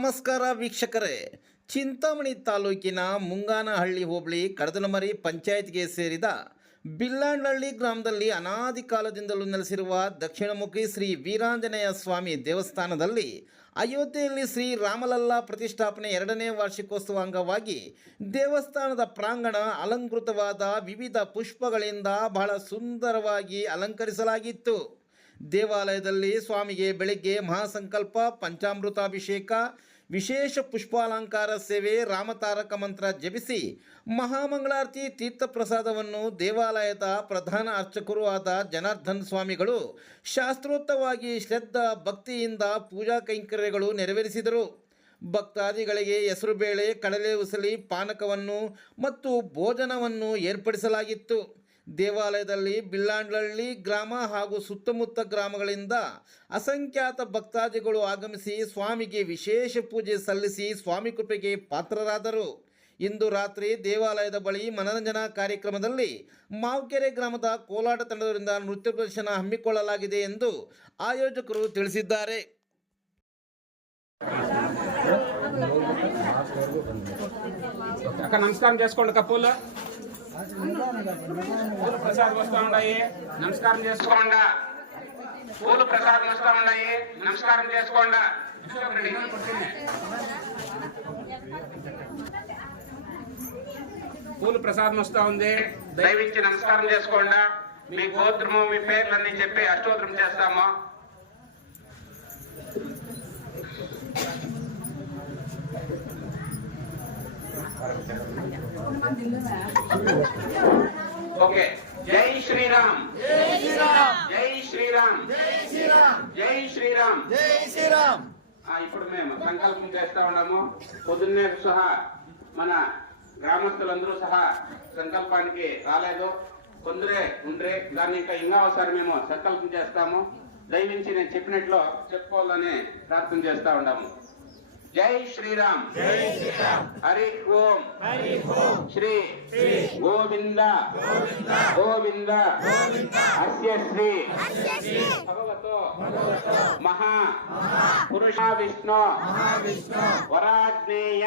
ನಮಸ್ಕಾರ ವೀಕ್ಷಕರೇ. ಚಿಂತಾಮಣಿ ತಾಲೂಕಿನ ಮುಂಗಾನಹಳ್ಳಿ ಹೋಬಳಿ ಕಡದನಮರಿ ಪಂಚಾಯತ್ಗೆ ಸೇರಿದ ಬಿಲ್ಲಾಂಡಹಳ್ಳಿ ಗ್ರಾಮದಲ್ಲಿ ಅನಾದಿ ಕಾಲದಿಂದಲೂ ನೆಲೆಸಿರುವ ದಕ್ಷಿಣಮುಖಿ ಶ್ರೀ ವೀರಾಂಜನೇಯ ಸ್ವಾಮಿ ದೇವಸ್ಥಾನದಲ್ಲಿ ಅಯೋಧ್ಯೆಯಲ್ಲಿ ಶ್ರೀ ರಾಮಲಲ್ಲಾ ಪ್ರತಿಷ್ಠಾಪನೆ ಎರಡನೇ ವಾರ್ಷಿಕೋತ್ಸವ ಅಂಗವಾಗಿ ದೇವಸ್ಥಾನದ ಪ್ರಾಂಗಣ ಅಲಂಕೃತವಾದ ವಿವಿಧ ಪುಷ್ಪಗಳಿಂದ ಬಹಳ ಸುಂದರವಾಗಿ ಅಲಂಕರಿಸಲಾಗಿತ್ತು. ದೇವಾಲಯದಲ್ಲಿ ಸ್ವಾಮಿಗೆ ಬೆಳಗ್ಗೆ ಮಹಾಸಂಕಲ್ಪ, ಪಂಚಾಮೃತಾಭಿಷೇಕ ವಿಶೇಷ ಪುಷ್ಪಾಲಂಕಾರ ಸೇವೆ, ರಾಮತಾರಕ ಮಂತ್ರ ಜಪಿಸಿ ಮಹಾಮಂಗಳಾರತಿ ತೀರ್ಥಪ್ರಸಾದವನ್ನು ದೇವಾಲಯದ ಪ್ರಧಾನ ಅರ್ಚಕರು ಆದ ಜನಾರ್ದನ್ ಸ್ವಾಮಿಗಳು ಶಾಸ್ತ್ರೋತ್ತವಾಗಿ ಶ್ರದ್ಧಾ ಭಕ್ತಿಯಿಂದ ಪೂಜಾ ಕೈಂಕರ್ಯಗಳು ನೆರವೇರಿಸಿದರು. ಭಕ್ತಾದಿಗಳಿಗೆ ಹೆಸರುಬೇಳೆ, ಕಡಲೆ ಉಸಲಿ, ಪಾನಕವನ್ನು ಮತ್ತು ಭೋಜನವನ್ನು ಏರ್ಪಡಿಸಲಾಗಿತ್ತು. ದೇವಾಲಯದಲ್ಲಿ ಬಿಲ್ಲಾಂಡ್ಲಹಳ್ಳಿ ಗ್ರಾಮ ಹಾಗೂ ಸುತ್ತಮುತ್ತ ಗ್ರಾಮಗಳಿಂದ ಅಸಂಖ್ಯಾತ ಭಕ್ತಾದಿಗಳು ಆಗಮಿಸಿ ಸ್ವಾಮಿಗೆ ವಿಶೇಷ ಪೂಜೆ ಸಲ್ಲಿಸಿ ಸ್ವಾಮಿ ಕೃಪೆಗೆ ಪಾತ್ರರಾದರು. ಇಂದು ರಾತ್ರಿ ದೇವಾಲಯದ ಬಳಿ ಮನರಂಜನಾ ಕಾರ್ಯಕ್ರಮದಲ್ಲಿ ಮಾವ್ಕೆರೆ ಗ್ರಾಮದ ಕೋಲಾಟ ತಂಡದಿಂದ ನೃತ್ಯ ಪ್ರದರ್ಶನ ಹಮ್ಮಿಕೊಳ್ಳಲಾಗಿದೆ ಎಂದು ಆಯೋಜಕರು ತಿಳಿಸಿದ್ದಾರೆ. ನಮಸ್ಕಾರ పూలు ప్రసాదం వస్తూ ఉన్నాయి. నమస్కారం చేసుకోండా. పూలు ప్రసాదం వస్తూ ఉన్నాయి. నమస్కారం చేసుకోండా. పూలు ప్రసాదం వస్తూ ఉంది. దయవించి నమస్కారం చేసుకోండి. మీ గోత్రము మీ పేర్లన్నీ చెప్పి అష్టోత్తరం చేస్తాము. ఓకే. జై శ్రీరామ్. జై శ్రీరామ్. జై శ్రీరామ్. ఆ, ఇప్పుడు మేము సంకల్పం చేస్తా ఉన్నాము. పొద్దున్నే సహా మన గ్రామస్తులందరూ సహా సంకల్పానికి రాలేదు. కొందరే ఉండ్రే దాన్ని ఇంకా ఇంకా ఒకసారి మేము సంకల్పం చేస్తాము. దయవించి నేను చెప్పినట్లు చెప్పుకోవాలని ప్రార్థన చేస్తా ఉన్నాము. జై శ్రీరామ్. హరి ఓం. శ్రీ గోవింద. గోవింద. అస్య శ్రీ. భగవతో. మహా. పురుష విష్ణు వరాజ్ఞేయ.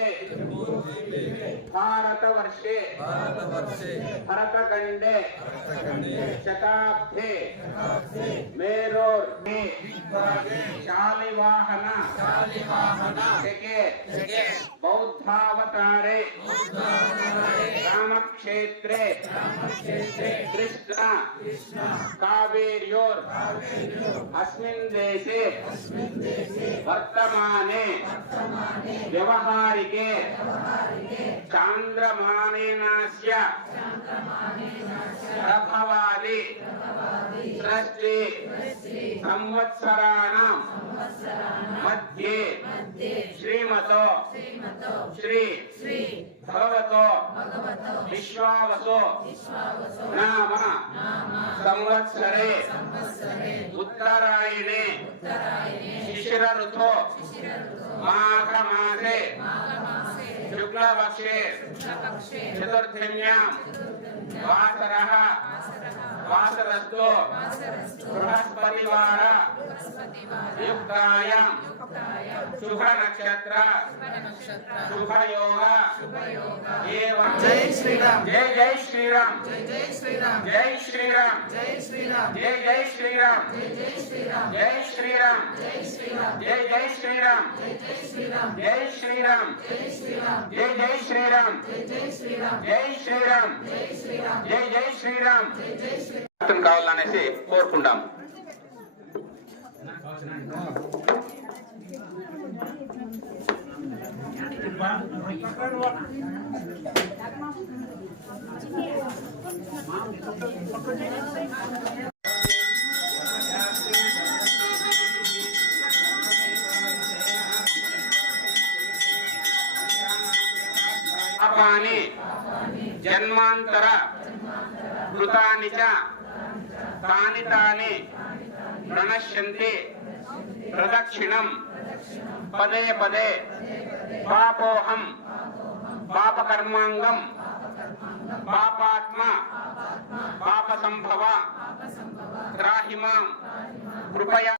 ప్రథమ పాదే జంబూద్వీపే భారతవర్షే భరతఖండే శతాబ్దే మేరోర్ శాలివాహన శకే బౌద్ధావతారే రామక్షేత్రే కృష్ణ कावेर्योर। अस्मिन् देशे। वर्तमाने। व्यवहारिके। चान्द्रमानेनास्य प्रभवादि। सृष्टि। संवत्सराणाम् मध्ये। श्रीमतो। श्री। भगवतो। विश्वावसो। न సంవత్సరే ఉత్తరాయణే. శిశిర ఋతో మాఘ మాసే శుక్లపక్షే. చతుర్థిన్యాం వాసరః. వాసరస్తు బృహస్పతివార యుక్తాయాం శుభ నక్షత్ర శుభయోగ జై శ్రీరామ్ జై జై శ్రీరామ్ జై జై శ్రీరామ్ జై శ్రీరామ్ జై శ్రీరామ్ జై జై శ్రీరామ్ జై జై శ్రీరామ్ జై శ్రీరామ్ జై జై శ్రీరామ్ జై జై శ్రీరామ్ జై శ్రీరామ్ జై శ్రీరామ్ జై జై శ్రీరామ్ జై జై శ్రీరామ్ జై శ్రీరామ్ జై శ్రీరామ్ జై జై శ్రీరామ్ జై జై శ్రీరామ్ కావాలనేసి కోరుకుంటాం. జన్మాంతర కృతాని చ తాని తాని ప్రణశ్యంతి ప్రదక్షిణం. పదే పదే పాపోహం. పాపకర్మాంగం. పాపాత్మ. పాప సంభవ త్రాహి మాం కృపయా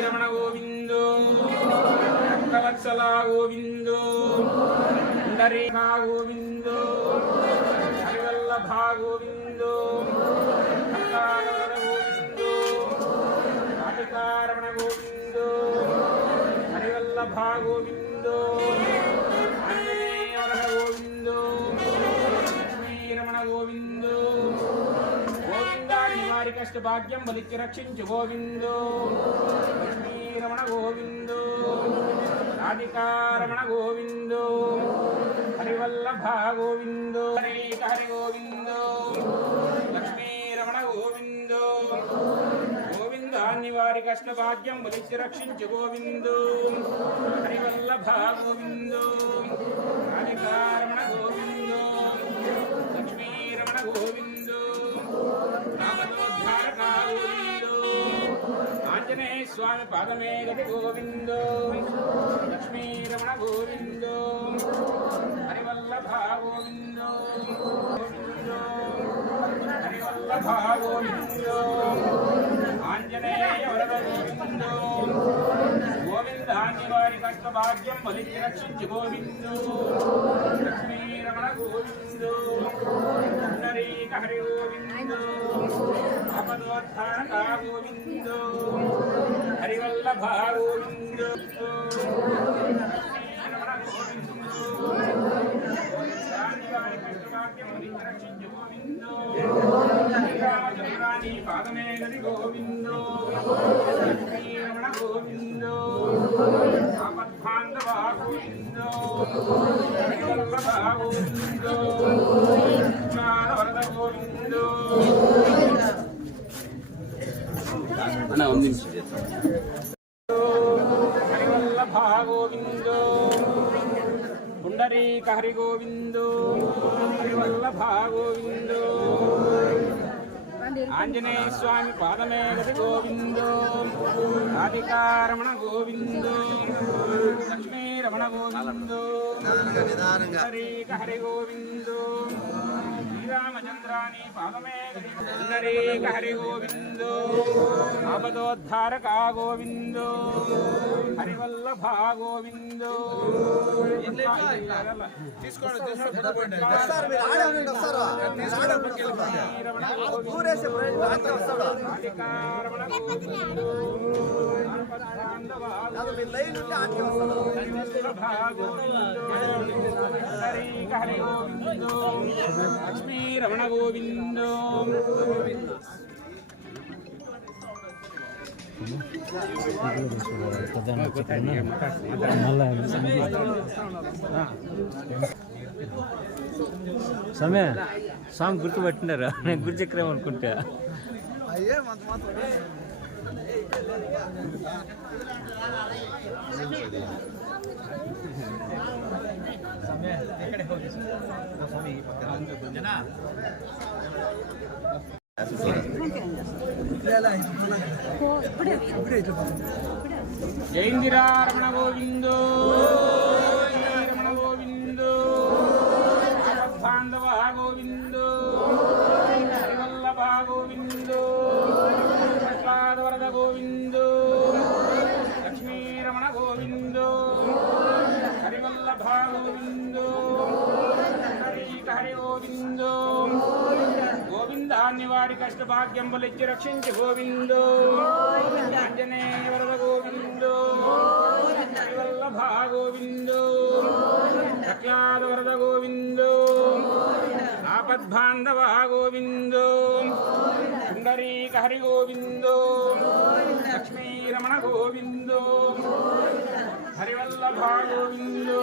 రమణ గోవిందో. భక్తవత్సల గోవిందో. పుండరీకా గోవిందో. హరివల్లభా గోవిందో. భక్తావర గోవిందో నాటికారమణ గోవిందో హరివల్లభ గోవిందో ఆంజనేయవర గోవిందో లక్ష్మీరమణ గోవిందో గోవిందాన్ని వారి కష్ట భాగ్యం బలికి రక్షించు గోవిందో లక్ష్మీరమణ గోవిందో రాధికారమణ గోవిందో హరివల్లభ గోవిందో హరి హరి గోవిందో కష్ట భాగ్యం బలికి రక్షించు గోవిందు. హరివల్లభ గోవిందు. రాధికారమణ గోవిందు. లక్ష్మీరమణ గోవిందు. రామదోద్ధారక గోవిందు ఆంజనేయ స్వామి పాదమే గతి గోవిందు. లక్ష్మీరమణ గోవిందు. హరివల్లభ గోవిందు. గోవిందు. హరివల్లభ గోవిందు. గోవిందో గోవిందాన్ని వారి కష్ట భాగ్యం బలికి రక్షించి గోవిందు లక్ష్మీరమణ గోవిందు పుండరీక హరి గోవిందు ఆపదోద్ధారక గోవిందు హరివల్లభ గోవిందు శ్రీరమణ గోవిందు గోవిందో పాదమే గది గోవిందో లక్ష్మీరమణ గోవిందో ఆపద్బాంధవ గోవిందో హరివల్లభ గోవిందో వరద పుండరీక హరి ఆంజనేయ స్వామి పాదమే గోవిందో రాధికారమణ గోవిందో. లక్ష్మీరమణ గోవిందో హరిక హరి గోవిందో. శ్రీరామచంద్రాని పాదమే హరి గోవిందో. ఆపదోద్ధారక గోవిందో. హరివల్లభ గోవిందో. రాధికారమణ గోవిందో హరి గోవిందో లక్ష్మీ రమణ గోవిందో సమయ స్వామి గుర్తుపట్టినారా? నేను గుర్చక్రం అనుకుంటా. జయందిరా రమణ గోవిందో. హరి గోవిందో గోవిందాన్ని వారి కష్ట భాగ్యం రక్షించి గోవిందో. ఆంజనేయ వరద గోవిందో. హరివల్లభ గోవిందో. ప్రహ్లాద వరద గోవిందో. ఆపద్బాంధవ గోవిందో. సుందరీక హరి గోవిందో. లక్ష్మీరమణ గోవిందో. హరివల్లభ గోవిందో.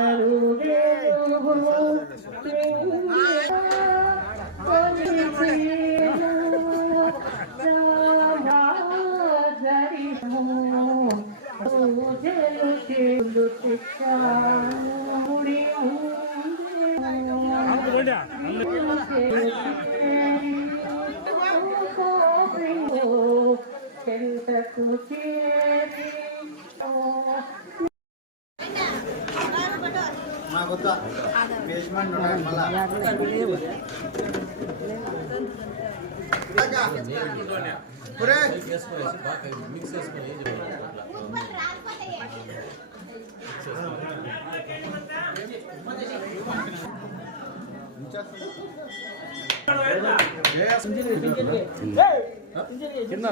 మిక్స్ చేసుకొని కింద